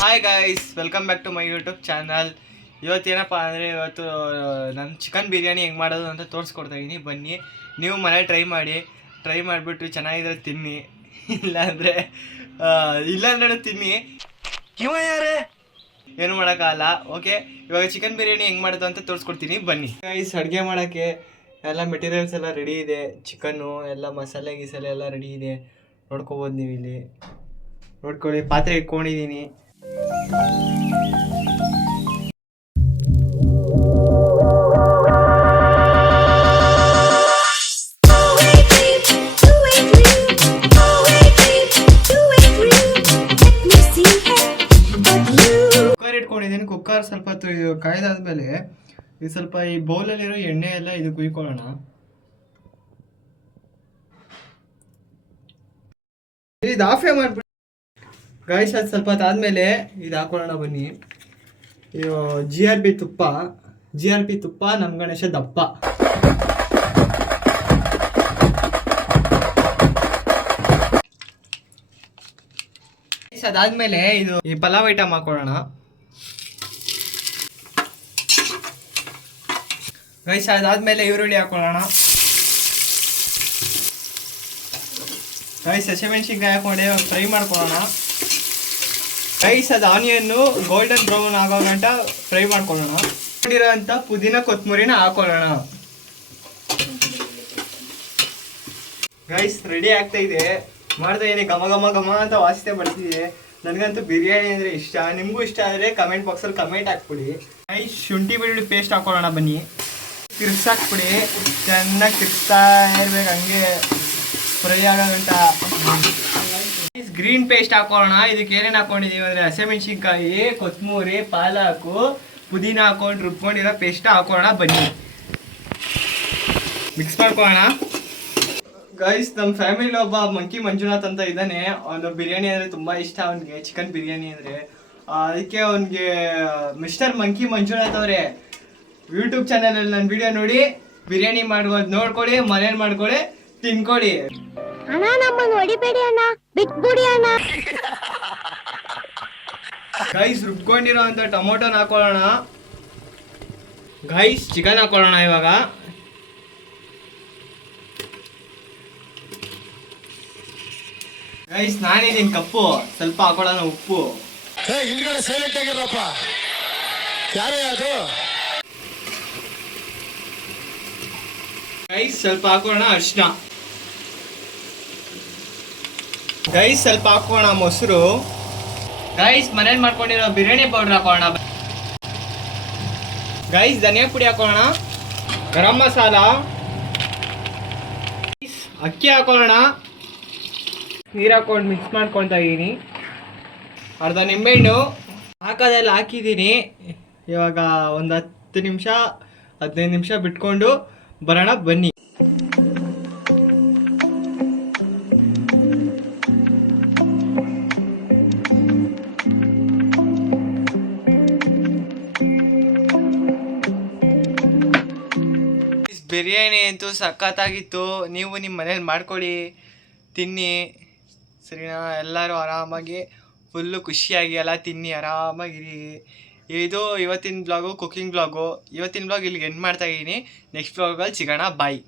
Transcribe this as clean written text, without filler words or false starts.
Hi guys, welcome back to my YouTube channel. ಇವತ್ತೇನಪ್ಪ ಅಂದರೆ ನಾನು ಚಿಕನ್ ಬಿರಿಯಾನಿ ಹೆಂಗೆ ಮಾಡೋದು ಅಂತ ತೋರಿಸ್ಕೊಡ್ತಾ ಇದ್ದೀನಿ. ಬನ್ನಿ, ನೀವು ಮನೇಲಿ ಟ್ರೈ ಮಾಡಿಬಿಟ್ಟು ಚೆನ್ನಾಗಿದ್ರೆ ತಿನ್ನಿ, ಇಲ್ಲಾಂದ್ರೆ ತಿನ್ನಿ, ಏನು ಮಾಡೋಕ್ಕಾಗಲ್ಲ. ಓಕೆ, ಇವಾಗ ಚಿಕನ್ ಬಿರಿಯಾನಿ ಹೆಂಗೆ ಮಾಡೋದು ಅಂತ ತೋರಿಸ್ಕೊಡ್ತೀನಿ. ಬನ್ನಿ ಗೈಸ್, ಅಡುಗೆ ಮಾಡೋಕ್ಕೆ ಎಲ್ಲ ಮೆಟೀರಿಯಲ್ಸ್ ಎಲ್ಲ ರೆಡಿ ಇದೆ. ಚಿಕನ್ನು ಎಲ್ಲ ಮಸಾಲೆ ಗಿಸಾಲೆ ಎಲ್ಲ ರೆಡಿ ಇದೆ, ನೋಡ್ಕೊಬೋದು ನೀವು. ಇಲ್ಲಿ ನೋಡ್ಕೊಳ್ಳಿ, ಪಾತ್ರೆ ಇಟ್ಕೊಂಡಿದ್ದೀನಿ. ಕುಕ್ಕರ್ ಇಟ್ಕೊಂಡಿದ್ದೀನಿ. ಕುಕ್ಕರ್ ಸ್ವಲ್ಪ ಕಾಯ್ದಾದ್ಮೇಲೆ ಇದು ಸ್ವಲ್ಪ ಈ ಬೌಲಲ್ಲಿರೋ ಎಣ್ಣೆ ಎಲ್ಲ ಇದು ಕುಯ್ಕೊಳ್ಳೋಣ. ಇದು ಆಫೇ ಮಾಡ್ಬಿಟ್ಟು ಗೈಸ್, ಅದು ಸ್ವಲ್ಪ ಆದಮೇಲೆ ಇದು ಹಾಕೊಳ್ಳೋಣ. ಬನ್ನಿ, ಇದು GRP ತುಪ್ಪ, ನಮ್ಮ ಗಣೇಶ ದಪ್ಪ. ಅದಾದ್ಮೇಲೆ ಇದು ಈ ಪಲಾವ್ ಐಟಮ್ ಹಾಕೊಳ್ಳೋಣ. ಗೈಸ್, ಅದಾದ್ಮೇಲೆ ಈರುಳ್ಳಿ ಹಾಕೊಳ್ಳೋಣ. ಗೈಸ್, ಹಸಿಮೆಣಸಿನ್ಕಾಯಿ ಹಾಕೊಂಡೆ ಫ್ರೈ ಮಾಡ್ಕೊಳ್ಳೋಣ. ಗೈಸ್, ಅದು ಆನಿಯನ್ನು ಗೋಲ್ಡನ್ ಬ್ರೌನ್ ಆಗೋ ಗಂಟ ಫ್ರೈ ಮಾಡ್ಕೊಳ್ಳೋಣ. ಇರೋಂಥ ಪುದೀನ ಕೊತ್ತಂಬರಿನ ಹಾಕೊಳ್ಳೋಣ. ಗೈಸ್, ರೆಡಿ ಆಗ್ತಾ ಇದೆ. ಮಾಡ್ತಾ ಇದೀನಿ, ಘಮ ಘಮ ಘಮ ಅಂತ ವಾಸನೆ ಬರ್ತಿದೆ. ನನಗಂತೂ ಬಿರಿಯಾನಿ ಅಂದರೆ ಇಷ್ಟ. ನಿಮಗೂ ಇಷ್ಟ ಆದರೆ ಕಮೆಂಟ್ ಬಾಕ್ಸಲ್ಲಿ ಕಮೆಂಟ್ ಹಾಕ್ಬಿಡಿ. ಗೈಸ್, ಶುಂಠಿ ಬೆಳ್ಳುಳ್ಳಿ ಪೇಸ್ಟ್ ಹಾಕೊಳ್ಳೋಣ. ಬನ್ನಿ, ತಿರ್ಗ್ಸಾಕ್ಬಿಡಿ. ಚೆನ್ನಾಗಿ ತಿರ್ಗ್ಸ್ತಾ ಇರ್ಬೇಕು, ಹಂಗೆ ಫ್ರೈ ಆಗೋಗಂಟ. ಗ್ರೀನ್ ಪೇಸ್ಟ್ ಹಾಕೊಳ್ಳೋಣ. ಇದಕ್ಕೆ ಏನೇನು ಹಾಕೊಂಡಿದೀವಿ ಅಂದರೆ ಹಸಿಮೆಣಸಿನ್ಕಾಯಿ, ಕೊತ್ತಂಬರಿ, ಪಾಲಕು, ಪುದೀನ ಹಾಕೊಂಡು ರುಬ್ಕೊಂಡಿರೋ ಪೇಸ್ಟ್ ಹಾಕೊಳ್ಳೋಣ. ಬನ್ನಿ, ಮಿಕ್ಸ್ ಮಾಡ್ಕೊಳ್ಳೋಣ. ಗೈಸ್, ನಮ್ಮ ಫ್ಯಾಮಿಲಿ ಒಬ್ಬ ಮಂಕಿ ಮಂಜುನಾಥ್ ಅಂತ ಇದ್ದಾನೆ. ಅವನು ಬಿರಿಯಾನಿ ಅಂದರೆ ತುಂಬ ಇಷ್ಟ. ಅವನಿಗೆ ಚಿಕನ್ ಬಿರಿಯಾನಿ ಅಂದರೆ, ಅದಕ್ಕೆ ಅವನಿಗೆ ಮಿಸ್ಟರ್ ಮಂಕಿ ಮಂಜುನಾಥ್ ಅವರೇ ಯೂಟ್ಯೂಬ್ ಚಾನಲಲ್ಲಿ ನನ್ನ ವಿಡಿಯೋ ನೋಡಿ ಬಿರಿಯಾನಿ ಮಾಡೋದು ನೋಡ್ಕೊಳ್ಳಿ, ಮನೇಲಿ ಮಾಡ್ಕೊಳ್ಳಿ, ತಿನ್ಕೊಳ್ಳಿ. ಅಣ್ಣ, ನಮ್ಮನ್ನು ಹೊಡಿಬೇಡಿ ಅಣ್ಣ, ಬಿಟ್ಬಿಡಿ ಅಣ್ಣ. ಗೈಸ್, ರುಬ್ಕೊಂಡಿರೋ ಅಂತ ಟೊಮೊಟೊನ ಹಾಕೊಳ್ಳೋಣ. ಗೈಸ್, ಚಿಕನ್ ಹಾಕೊಳ್ಳೋಣ. ಇವಾಗ ಗೈಸ್, ನಾನಿದ್ದೀನಿ ಕಪ್ಪು, ಸ್ವಲ್ಪ ಹಾಕೊಳ್ಳೋಣ ಉಪ್ಪು. ಸೈಲೆಂಟ್ ಆಗಿರಪ್ಪ, ಯಾರೇ ಅದು. ಗೈಸ್, ಸ್ವಲ್ಪ ಹಾಕೋಣ ಅರಿಶಿನ. ಗೈಸ್, ಸ್ವಲ್ಪ ಹಾಕೋಣ ಮೊಸರು. ಗೈಸ್, ಮನೇಲಿ ಮಾಡ್ಕೊಂಡಿರೋ ಬಿರಿಯಾನಿ ಪೌಡರ್ ಹಾಕೋಣ. ಗೈಸ್, ಧನಿಯಾ ಪುಡಿ ಹಾಕೋಣ. ಗರಂ ಮಸಾಲ, ಅಕ್ಕಿ ಹಾಕೋಣ. ನೀರು ಹಾಕೊಂಡು ಮಿಕ್ಸ್ ಮಾಡ್ಕೊಳ್ತಾ ಇದ್ದೀನಿ. ಅರ್ಧ ನಿಂಬೆಹಣ್ಣು ಹಾಕೋದೆಲ್ಲ ಹಾಕಿದ್ದೀನಿ. ಇವಾಗ ಒಂದು 10 ನಿಮಿಷ 15 ನಿಮಿಷ ಬಿಟ್ಕೊಂಡು ಬರೋಣ. ಬನ್ನಿ. ಬಿರಿಯಾನಿ ಅಂತೂ ಸಖತ್ತಾಗಿತ್ತು. ನೀವು ನಿಮ್ಮ ಮನೇಲಿ ಮಾಡ್ಕೊಳ್ಳಿ, ತಿನ್ನಿ, ಸರಿನಾ? ಎಲ್ಲರೂ ಆರಾಮಾಗಿ ಫುಲ್ಲು ಖುಷಿಯಾಗಿ ಎಲ್ಲ ತಿನ್ನಿ, ಆರಾಮಾಗಿರಿ. ಇದು ಇವತ್ತಿನ ಬ್ಲಾಗು, ಕುಕ್ಕಿಂಗ್ ಬ್ಲಾಗು. ಇವತ್ತಿನ ಬ್ಲಾಗ್ ಇಲ್ಲಿಗೆ ಎಂಡ್ ಮಾಡ್ತಾ ಇದ್ದೀನಿ. ನೆಕ್ಸ್ಟ್ ಬ್ಲಾಗಲ್ಲಿ ಸಿಗೋಣ. ಬಾಯ್.